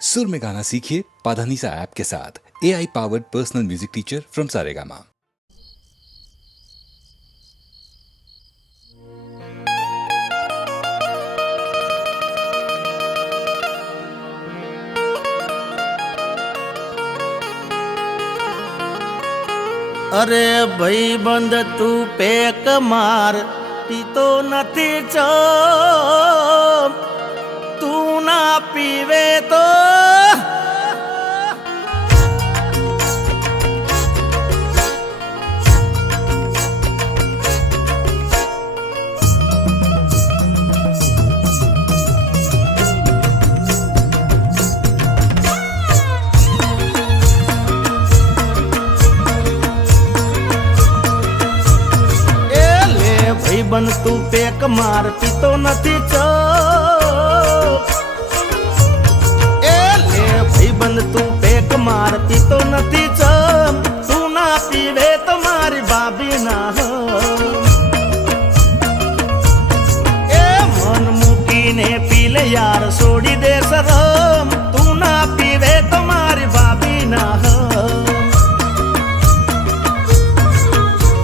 सुर में गाना सीखिए पाधानीसा ऐप के साथ AI powered personal music teacher from Saregama. अरे भाई बंद तू पेक मार पीतो નથી ચો તું ના પીવે તો બન તું પેક માર પીતો નથી ચો એ લે ભાઈ બન તું પેક માર પીતો નથી ચો તું ના પીવે તો મારી ભાભી ના એ મન મૂકીને પી લે યાર છોડી દે શરમ તું ના પીવે તો મારી ભાભી ના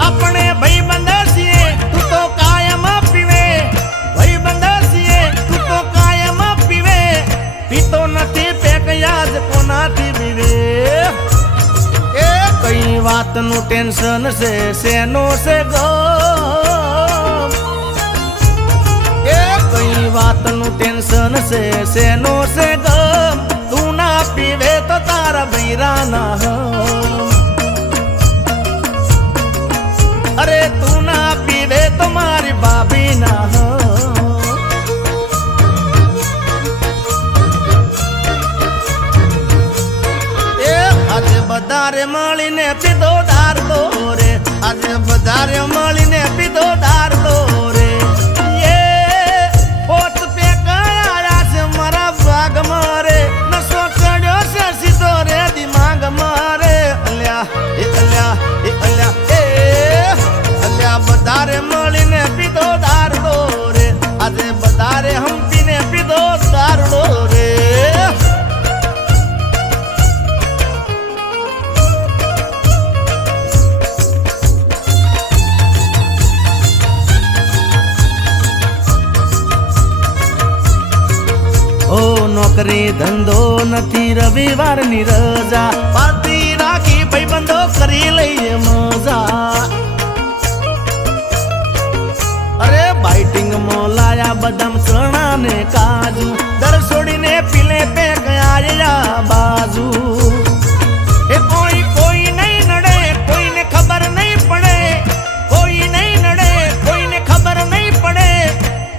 આપણે ભાઈ બંધ વાત નું ટેન્શન છે શેનો છે ગો એ કઈ વાત નું ટેન્શન છે શેનો છે ગમ તું ના પીવે તો તારા બૈરા ના અરે તું ના પીવે તો મારી ભાભી ના આજે બધારે મળીને પીધો દારલો રે આજે બધારે મળીને પીધો દારલો રે એ પોત પે કયા છે મારા ભાગ મારે નસો ચડ્યો છે સીધો રે દિમાગ મારે અલ્યા એ અલ્યા એ અલ્યા એ અલ્યા બધારે મળીને પીધો દારલો રે આજે બધારે હંપીને પીધો દારલો રે નોકરી ધંધો નથી રવિવારની રજા પાર્ટી રાખી ભાઈબંધો કરી લઈએ મજા અરે બાઇટિંગ માં લાયા બદામ ચણા ને કાજુ દર છોડીને પીલે પે ગયા બાજુ એ કોઈ કોઈ નહીં નડે કોઈને ખબર નહીં પડે કોઈ નહીં નડે કોઈને ખબર નહીં પડે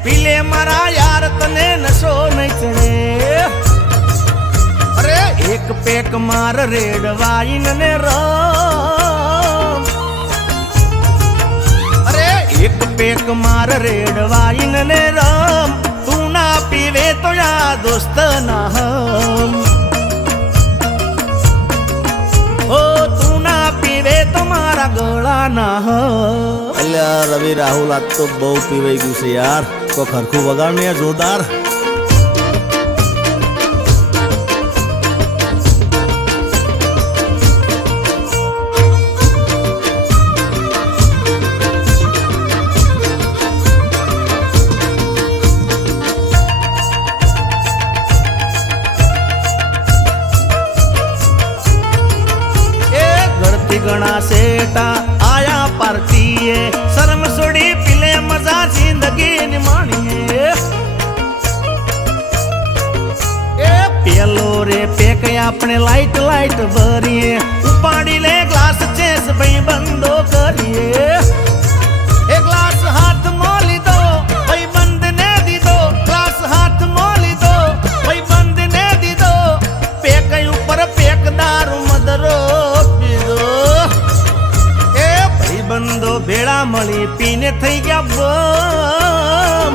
પીલે મારા યાર તને નશો નહીં ચડે એક પેક માર રેડ વાઈન ને રમ અરે એક પેક માર રેડ વાઈન ને રમ તું ના પીવે તો યા દોસ્ત ના હમ ઓ તું ના પીવે તો મારા ગળા ના હમ અલ્યા રવિ રાહુલ આજ તો બહુ પીવાઈ ગયું છે યાર તો ખરખું વગાડને જોરદાર गणा सेटा आया पार्टी शर्म छोड़ी पिले मजा जिंदगी निमाणिए ए पेलो रे पेक अपने लाइट लाइट भरिए उपाड़ी ले ग्लास चेस भाई बंदो करिए एक ग्लास हाथ मोली दो भाई बंद ने दी दो ग्लास हाथ मोली दो भाई बंद ने दी दो पेक ऊपर पेक दारू मदरो બંદો ભેળા મળી પીને થઈ ગયા બમ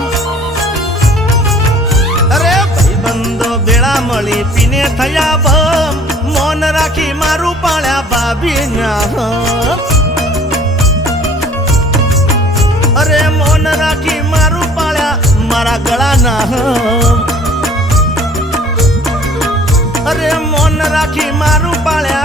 અરે ભાઈ બંદો ભેળા મળી પીને થયા બમ મૌન રાખી મારું પાળ્યા ભાભી ના અરે મૌન રાખી મારું પાળ્યા મારા ગળા ના અરે મોન રાખી મારું પાળ્યા